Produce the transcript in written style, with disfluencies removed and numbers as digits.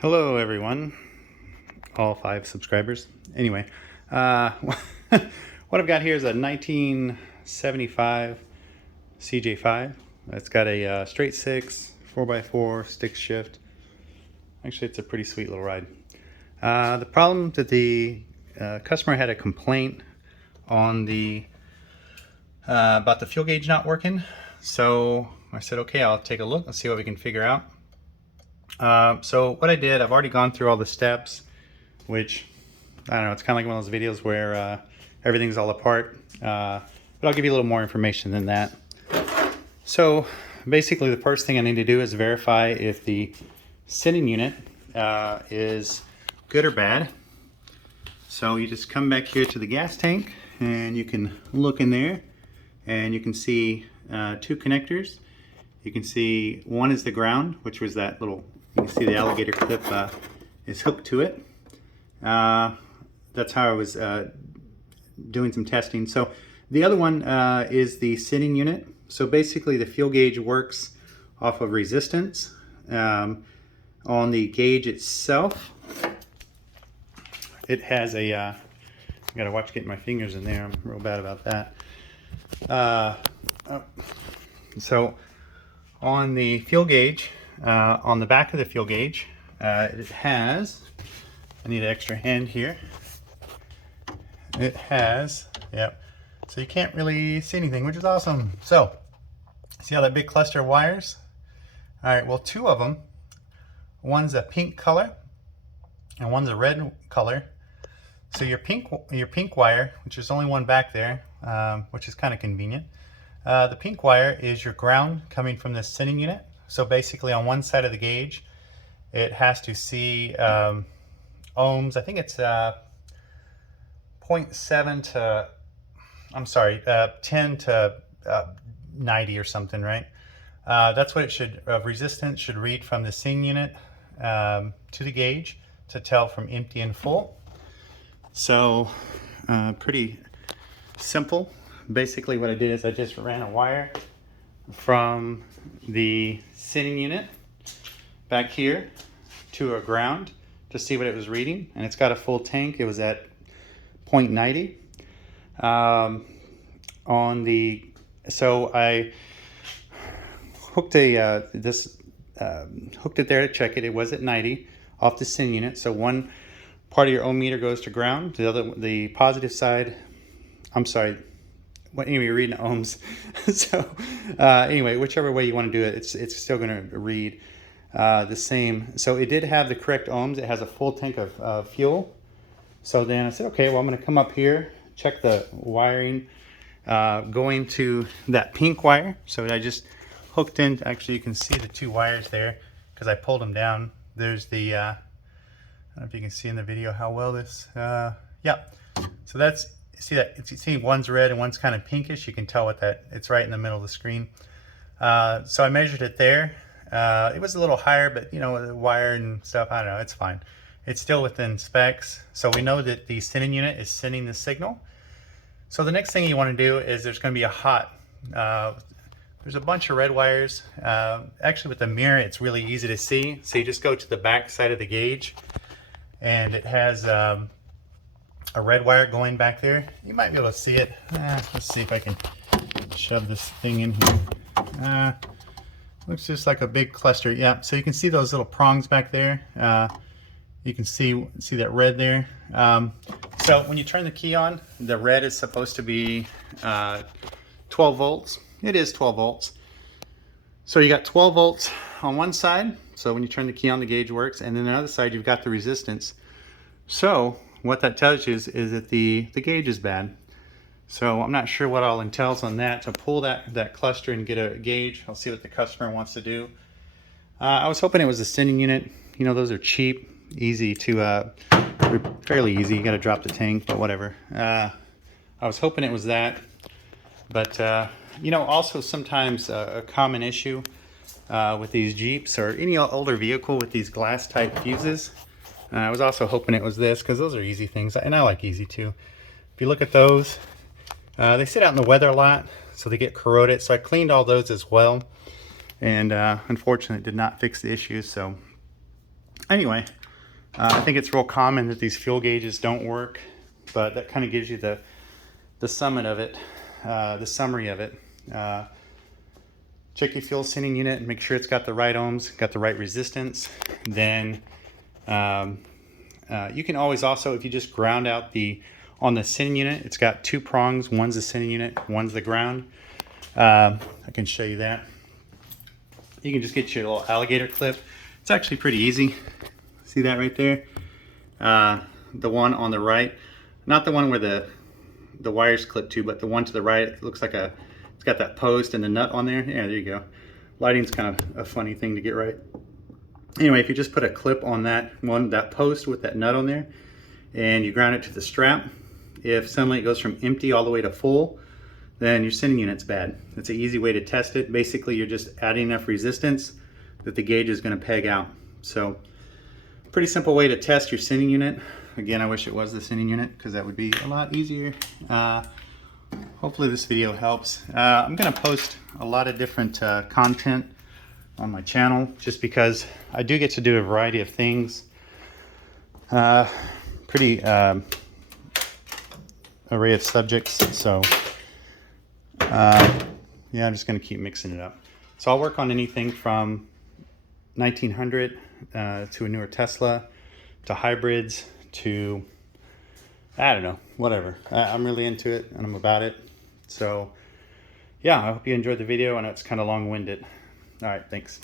Hello everyone, all 5 subscribers. Anyway, what I've got here is a 1975 cj5. It's got a straight 6, 4x4 stick shift. Actually, it's a pretty sweet little ride. The problem that the customer had a complaint on the about the fuel gauge not working. So I said, okay, I'll take a look. Let's see what we can figure out. So what I did, I've already gone through all the steps, which, I don't know, it's kind of like one of those videos where everything's all apart, but I'll give you a little more information than that. So basically the first thing I need to do is verify if the sending unit is good or bad. So you just come back here to the gas tank and you can look in there and you can see 2 connectors. You can see one is the ground, which was that little, you can see the alligator clip is hooked to it. That's how I was doing some testing. So the other one is the sending unit. So basically the fuel gauge works off of resistance. On the gauge itself, it has a, I gotta watch getting my fingers in there, I'm real bad about that. So on the fuel gauge, on the back of the fuel gauge, it has, I need an extra hand here. It has, yep. So you can't really see anything, which is awesome. So, see how that big cluster of wires? All right, well, 2 of them, one's a pink color and one's a red color. So your pink wire, which is only one back there, which is kind of convenient. The pink wire is your ground coming from the sending unit. So basically on one side of the gauge, it has to see ohms. I think it's 0.7 to, I'm sorry, 10 to 90 or something, right? That's what it should, resistance should read from the sending unit to the gauge to tell from empty and full. So pretty simple. Basically what I did is I just ran a wire from the sending unit back here to a ground to see what it was reading, and it's got a full tank. It was at 0.90 on the, so I hooked a hooked it there to check it. It was at 90 off the sending unit. So one part of your ohm meter goes to ground, the positive side, I'm sorry, anyway, you're reading ohms. So anyway, whichever way you want to do it, it's still going to read the same. So it did have the correct ohms. It has a full tank of fuel. So then I said, okay, well, I'm going to come up here, check the wiring going to that pink wire. So I just hooked in. Actually, you can see the 2 wires there because I pulled them down. There's the, I don't know if you can see in the video how well this, yeah. So that's, see that, you see one's red and one's kind of pinkish. You can tell what that, it's right in the middle of the screen. So I measured it there. It was a little higher, but you know, the wire and stuff, I don't know, it's fine. It's still within specs. So we know that the sending unit is sending the signal. So the next thing you want to do is there's going to be a hot, there's a bunch of red wires. Actually with the mirror, it's really easy to see. So you just go to the back side of the gauge and it has, a red wire going back there. You might be able to see it. Let's see if I can shove this thing in here. Looks just like a big cluster. Yeah, so you can see those little prongs back there. You can see that red there. So when you turn the key on, the red is supposed to be 12 volts. It is 12 volts. So you got 12 volts on one side. So when you turn the key on, the gauge works. And then the other side, you've got the resistance. So what that tells you is that the gauge is bad. So I'm not sure what all entails on that. To pull that cluster and get a gauge, I'll see what the customer wants to do. I was hoping it was a sending unit. You know, those are cheap, easy to, fairly easy. You got to drop the tank, but whatever. I was hoping it was that. But, you know, also sometimes a common issue with these Jeeps or any older vehicle with these glass type fuses. I was also hoping it was this because those are easy things, and I like easy too. If you look at those, they sit out in the weather a lot, so they get corroded. So I cleaned all those as well, and unfortunately it did not fix the issue. So anyway, I think it's real common that these fuel gauges don't work, but that kind of gives you the summit of it, the summary of it. Check your fuel sending unit and make sure it's got the right ohms, got the right resistance. Then you can always also, if you just ground out on the sending unit, it's got 2 prongs. One's the sending unit, one's the ground. I can show you that. You can just get your little alligator clip. It's actually pretty easy. See that right there? The one on the right, not the one where the wires clip to, but the one to the right, it looks like it's got that post and the nut on there. Yeah, there you go. Lighting's kind of a funny thing to get right. Anyway, if you just put a clip on that post with that nut on there, and you ground it to the strap, if suddenly it goes from empty all the way to full, then your sending unit's bad. It's an easy way to test it. Basically, you're just adding enough resistance that the gauge is going to peg out. So, pretty simple way to test your sending unit. Again, I wish it was the sending unit because that would be a lot easier. Hopefully this video helps. I'm going to post a lot of different content on my channel just because I do get to do a variety of things. Pretty array of subjects. So yeah, I'm just going to keep mixing it up. So I'll work on anything from 1900 to a newer Tesla, to hybrids, to, I don't know, whatever. I'm really into it and I'm about it. So yeah, I hope you enjoyed the video. I know it's kind of long-winded. All right, thanks.